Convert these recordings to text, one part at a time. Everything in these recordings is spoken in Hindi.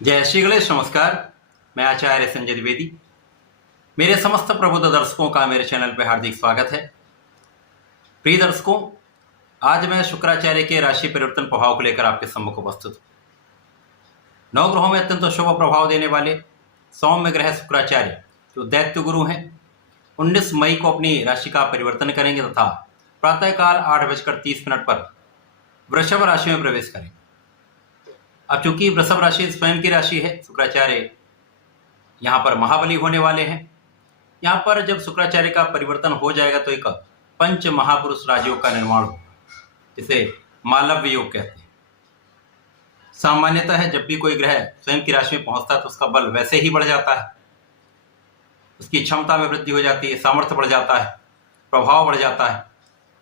जय श्री गणेश। नमस्कार। मैं आचार्य संजय द्विवेदी। मेरे समस्त प्रबुद्ध दर्शकों का मेरे चैनल पर हार्दिक स्वागत है। प्रिय दर्शकों, आज मैं शुक्राचार्य के राशि परिवर्तन प्रभाव को लेकर आपके सम्मुख उपस्थित हूँ। नवग्रहों में अत्यंत शुभ प्रभाव देने वाले सौम्य ग्रह शुक्राचार्य जो दैत्य गुरु हैं 19 मई को अपनी राशि का परिवर्तन करेंगे तथा प्रातःकाल 8:30 पर वृषभ राशि में प्रवेश करेंगे। अब चूंकि वृषभ राशि स्वयं की राशि है, शुक्राचार्य यहाँ पर महाबली होने वाले हैं। यहाँ पर जब शुक्राचार्य का परिवर्तन हो जाएगा तो एक पंच महापुरुष राजयोग का निर्माण होगा, जिसे मालव्य योग कहते हैं। सामान्यतः है जब भी कोई ग्रह स्वयं की राशि में पहुंचता है तो उसका बल वैसे ही बढ़ जाता है, उसकी क्षमता में वृद्धि हो जाती है, सामर्थ्य बढ़ जाता है, प्रभाव बढ़ जाता है।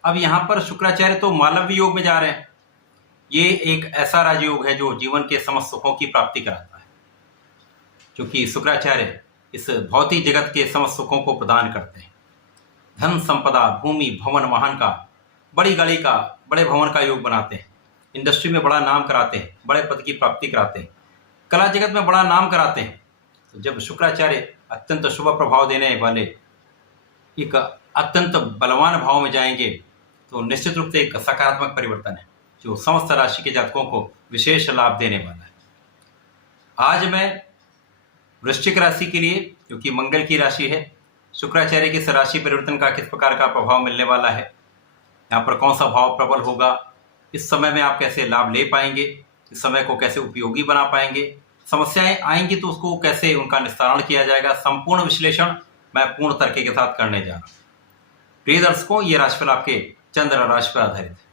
अब यहाँ पर शुक्राचार्य तो मालव्य योग में जा रहे हैं। ये एक ऐसा राजयोग है जो जीवन के समस्त सुखों की प्राप्ति कराता है, क्योंकि शुक्राचार्य इस भौतिक जगत के समस्त सुखों को प्रदान करते हैं। धन संपदा, भूमि, भवन, वाहन का, बड़ी गाड़ी का, बड़े भवन का योग बनाते हैं। इंडस्ट्री में बड़ा नाम कराते हैं, बड़े पद की प्राप्ति कराते हैं, कला जगत में बड़ा नाम कराते हैं। तो जब शुक्राचार्य अत्यंत शुभ प्रभाव देने वाले एक अत्यंत बलवान भाव में जाएंगे तो निश्चित रूप से एक सकारात्मक परिवर्तन है जो समस्त राशि के जातकों को विशेष लाभ देने वाला है। आज मैं वृश्चिक राशि के लिए, क्योंकि मंगल की राशि है, शुक्राचार्य के इस राशि परिवर्तन का किस प्रकार का प्रभाव मिलने वाला है, यहाँ पर कौन सा भाव प्रबल होगा, इस समय में आप कैसे लाभ ले पाएंगे, इस समय को कैसे उपयोगी बना पाएंगे, समस्याएं आएंगी तो उसको कैसे उनका निस्तारण किया जाएगा, संपूर्ण विश्लेषण मैं पूर्ण तर्क के साथ करने जा रहा हूँ। प्रिय दर्शकों, ये राशिफल आपके चंद्र राशि पर आधारित है।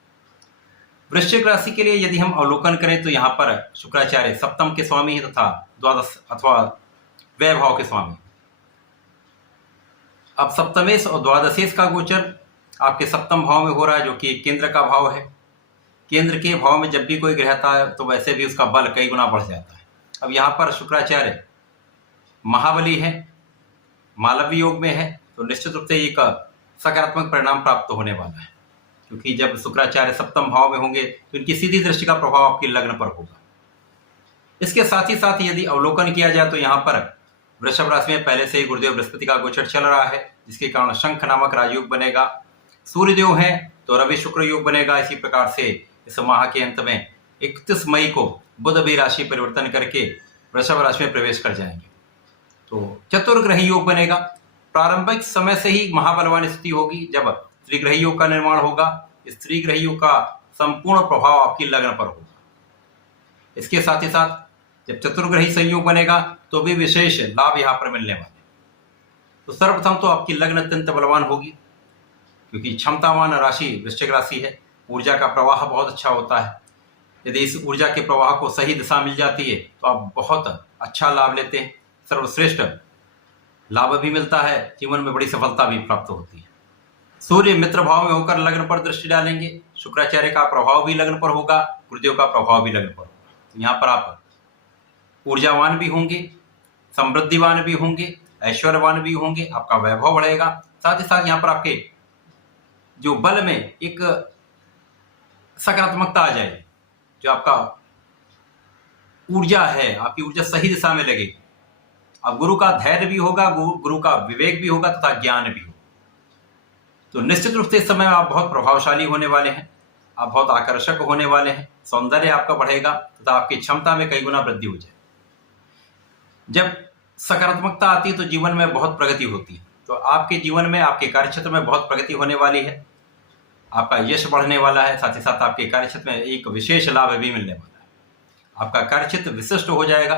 वृश्चिक राशि के लिए यदि हम अवलोकन करें तो यहाँ पर शुक्राचार्य सप्तम के स्वामी है तथा द्वादश अथवा व्यय भाव के स्वामी। अब सप्तमेश और द्वादशेश का गोचर आपके सप्तम भाव में हो रहा है, जो कि केंद्र का भाव है। केंद्र के भाव में जब भी कोई ग्रह आता है तो वैसे भी उसका बल कई गुना बढ़ जाता है। अब यहाँ पर शुक्राचार्य महाबली है, मालव्य योग में है, तो निश्चित रूप से एक सकारात्मक परिणाम प्राप्त होने वाला है, क्योंकि जब शुक्राचार्य सप्तम भाव में होंगे तो इनकी सीधी दृष्टि का प्रभाव आपके लग्न पर होगा। इसके साथ ही साथ यदि अवलोकन किया जाए तो यहाँ पर वृषभ राशि में पहले से ही गुरुदेव बृहस्पति का गोचर चल रहा है, जिसके कारण शंख नामक राजयोग बनेगा। सूर्यदेव है तो रवि शुक्र योग बनेगा। इसी प्रकार से इस माह के अंत में 31 मई को बुध भी राशि परिवर्तन करके वृषभ राशि में प्रवेश कर जाएंगे, तो चतुर्ग्रही योग बनेगा। प्रारंभिक समय से ही महाबलवान स्थिति होगी जब त्रिग्रही योग का निर्माण होगा। इस त्रिग्रही योग का संपूर्ण प्रभाव आपकी लग्न पर होगा। इसके साथ ही साथ जब चतुर्ग्रही संयोग बनेगा तो भी विशेष लाभ यहाँ पर मिलने वाले। तो सर्वप्रथम तो आपकी लग्न अत्यंत बलवान होगी, क्योंकि क्षमतावान राशि वृश्चिक राशि है। ऊर्जा का प्रवाह बहुत अच्छा होता है। यदि इस ऊर्जा के प्रवाह को सही दिशा मिल जाती है तो आप बहुत अच्छा लाभ लेते हैं, सर्वश्रेष्ठ लाभ भी मिलता है, जीवन में बड़ी सफलता भी प्राप्त होती है। सूर्य मित्र भाव में होकर लग्न पर दृष्टि डालेंगे। शुक्राचार्य का प्रभाव भी लग्न पर होगा, गुरुदेव का प्रभाव भी लग्न पर होगा। यहाँ पर आप ऊर्जावान भी होंगे, समृद्धिवान भी होंगे, ऐश्वर्यवान भी होंगे, आपका वैभव बढ़ेगा। साथ ही साथ यहाँ पर आपके जो बल में एक सकारात्मकता आ जाएगी, जो आपका ऊर्जा है, आपकी ऊर्जा सही दिशा में लगेगी। अब गुरु का धैर्य भी होगा, गुरु का विवेक भी होगा तथा ज्ञान भी होगा। तो निश्चित रूप से इस समय आप बहुत प्रभावशाली होने वाले हैं, आप बहुत आकर्षक होने वाले हैं, सौंदर्य आपका बढ़ेगा तथा आपकी क्षमता में कई गुना वृद्धि हो जाए। जब सकारात्मकता आती है तो जीवन में बहुत प्रगति होती है। तो आपके जीवन में, आपके कार्यक्षेत्र में बहुत प्रगति होने वाली है, आपका यश बढ़ने वाला है। साथ ही साथ आपके कार्यक्षेत्र में एक विशेष लाभ भी मिलने वाला है। आपका कार्यक्षेत्र विशिष्ट हो जाएगा,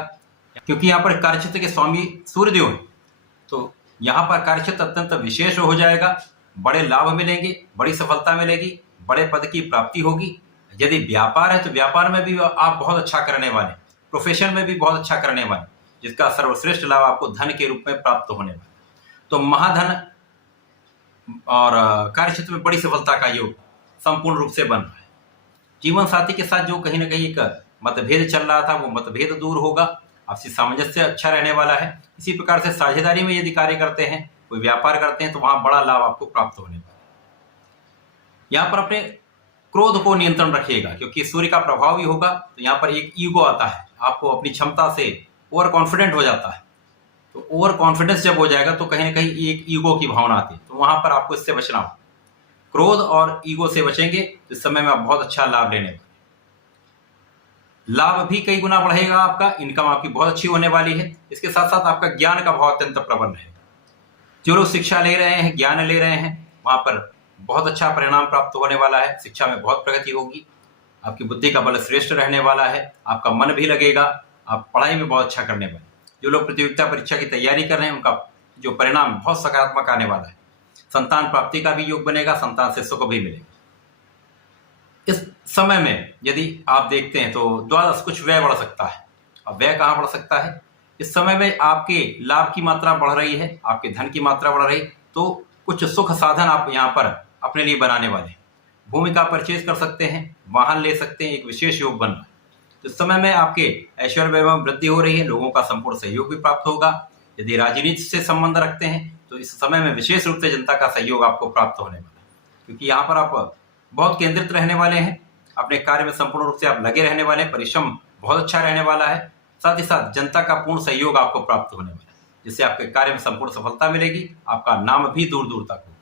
क्योंकि यहाँ पर कार्यक्षेत्र के स्वामी सूर्यदेव हैं, तो यहाँ पर कार्यक्षेत्र अत्यंत विशेष हो जाएगा। बड़े लाभ मिलेंगे, बड़ी सफलता मिलेगी, बड़े पद की प्राप्ति होगी। यदि व्यापार है तो व्यापार में भी आप बहुत अच्छा करने वाले, प्रोफेशन में भी बहुत अच्छा करने वाले, जिसका सर्वश्रेष्ठ लाभ आपको धन के रूप में प्राप्त होने वाला। तो महाधन और कार्यक्षेत्र में बड़ी सफलता का योग संपूर्ण रूप से बन रहा है। जीवन साथी के साथ जो कहीं ना कहीं एक मतभेद चल रहा था वो मतभेद दूर होगा, आपसी सामंजस्य अच्छा रहने वाला है। इसी प्रकार से साझेदारी में यदि कार्य करते हैं, कोई व्यापार करते हैं, तो वहां बड़ा लाभ आपको प्राप्त होने वाला है। यहाँ पर अपने क्रोध को नियंत्रण रखिएगा, क्योंकि सूर्य का प्रभाव भी होगा तो यहाँ पर एक ईगो आता है, आपको अपनी क्षमता से ओवर कॉन्फिडेंट हो जाता है। तो ओवर कॉन्फिडेंस जब हो जाएगा तो कहीं ना कहीं एक ईगो की भावना आती है, तो वहां पर आपको इससे बचना हो। क्रोध और ईगो से बचेंगे तो इस समय में आप बहुत अच्छा लाभ लेने वाले। लाभ भी कई गुना बढ़ेगा, आपका इनकम आपकी बहुत अच्छी होने वाली है। इसके साथ साथ आपका ज्ञान का भाव अत्यंत प्रबल रहेगा। जो लोग शिक्षा ले रहे हैं, ज्ञान ले रहे हैं, वहां पर बहुत अच्छा परिणाम प्राप्त होने वाला है। शिक्षा में बहुत प्रगति होगी, आपकी बुद्धि का बल श्रेष्ठ रहने वाला है, आपका मन भी लगेगा, आप पढ़ाई में बहुत अच्छा करने वाले। जो लोग प्रतियोगिता परीक्षा की तैयारी कर रहे हैं, उनका जो परिणाम बहुत सकारात्मक आने वाला है। संतान प्राप्ति का भी योग बनेगा, संतान से सुख भी मिलेगा। इस समय में यदि आप देखते हैं तो द्वादश कुछ व्यय बढ़ सकता है। अब व्यय कहाँ बढ़ सकता है? इस समय में आपके लाभ की मात्रा बढ़ रही है, आपके धन की मात्रा बढ़ रही, तो कुछ सुख साधन आप यहाँ पर अपने लिए बनाने वाले हैं। भूमि का परचेज कर सकते हैं, वाहन ले सकते हैं, एक विशेष योग बन रहा है। तो इस समय में आपके ऐश्वर्य में वृद्धि हो रही है, लोगों का संपूर्ण सहयोग भी प्राप्त होगा। यदि राजनीति से संबंध रखते हैं तो इस समय में विशेष रूप से जनता का सहयोग आपको प्राप्त होने वाला है, क्योंकि यहाँ पर आप बहुत केंद्रित रहने वाले हैं। अपने कार्य में संपूर्ण रूप से आप लगे रहने वाले हैं, परिश्रम बहुत अच्छा रहने वाला है। साथ ही साथ जनता का पूर्ण सहयोग आपको प्राप्त होने वाला है, जिससे आपके कार्य में संपूर्ण सफलता मिलेगी। आपका नाम भी दूर दूर तक होगा।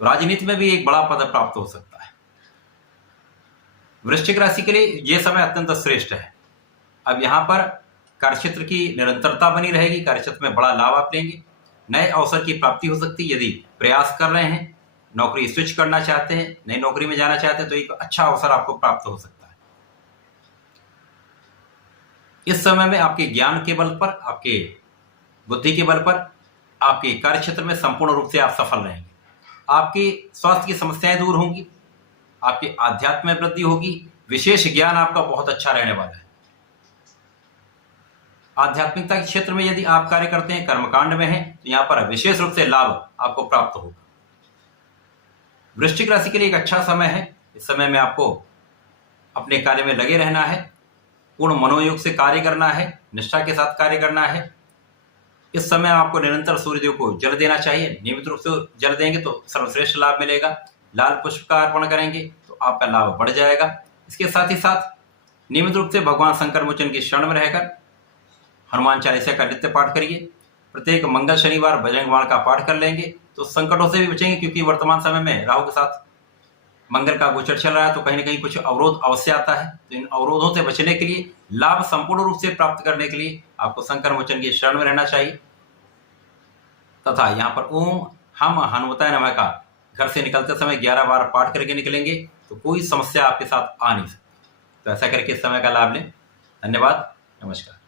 तो राजनीति में भी एक बड़ा पद प्राप्त हो सकता है। वृश्चिक राशि के लिए यह समय अत्यंत श्रेष्ठ है। अब यहाँ पर कार्यक्षेत्र की निरंतरता बनी रहेगी, कार्यक्षेत्र में बड़ा लाभ आप लेंगे। नए अवसर की प्राप्ति हो सकती है। यदि प्रयास कर रहे हैं, नौकरी स्विच करना चाहते हैं, नई नौकरी में जाना चाहते हैं, तो एक अच्छा अवसर आपको प्राप्त हो सकता है। इस समय में आपके ज्ञान के बल पर, आपके बुद्धि के बल पर, आपके कार्यक्षेत्र में संपूर्ण रूप से आप सफल रहेंगे। आपकी स्वास्थ्य की समस्याएं दूर होंगी, आपके आध्यात्म में वृद्धि होगी, विशेष ज्ञान आपका बहुत अच्छा रहने वाला है। आध्यात्मिकता के क्षेत्र में यदि आप कार्य करते हैं, कर्मकांड में हैं, तो यहाँ पर विशेष रूप से लाभ आपको प्राप्त होगा। वृश्चिक राशि के लिए एक अच्छा समय है। इस समय में आपको अपने कार्य में लगे रहना है, पूर्ण मनोयोग से कार्य करना है, निष्ठा के साथ कार्य करना है। इस समय आपको निरंतर सूर्यदेव को जल देना चाहिए। नियमित रूप से जल देंगे तो सर्वश्रेष्ठ लाभ मिलेगा। लाल पुष्प का अर्पण करेंगे तो आपका लाभ बढ़ जाएगा। इसके साथ ही साथ नियमित रूप से भगवान शंकर मोचन की शरण में रहकर हनुमान चालीसा का नित्य पाठ करिए। प्रत्येक मंगल शनिवार बजरंग बाण का पाठ कर लेंगे तो संकटों से भी बचेंगे, क्योंकि वर्तमान समय में राहु के साथ मंगल का गोचर चल रहा है, तो कहीं ना कहीं कुछ अवरोध अवश्य आता है। तो इन अवरोधों से बचने के लिए, लाभ संपूर्ण रूप से प्राप्त करने के लिए आपको शंकर मोचन की शरण में रहना चाहिए। तथा यहाँ पर ओम हम हनुमताय नमः का घर से निकलते समय 11 बार पाठ करके निकलेंगे तो कोई समस्या आपके साथ आ नहीं सकती। तो ऐसा करके इस समय का लाभ लें। धन्यवाद, नमस्कार।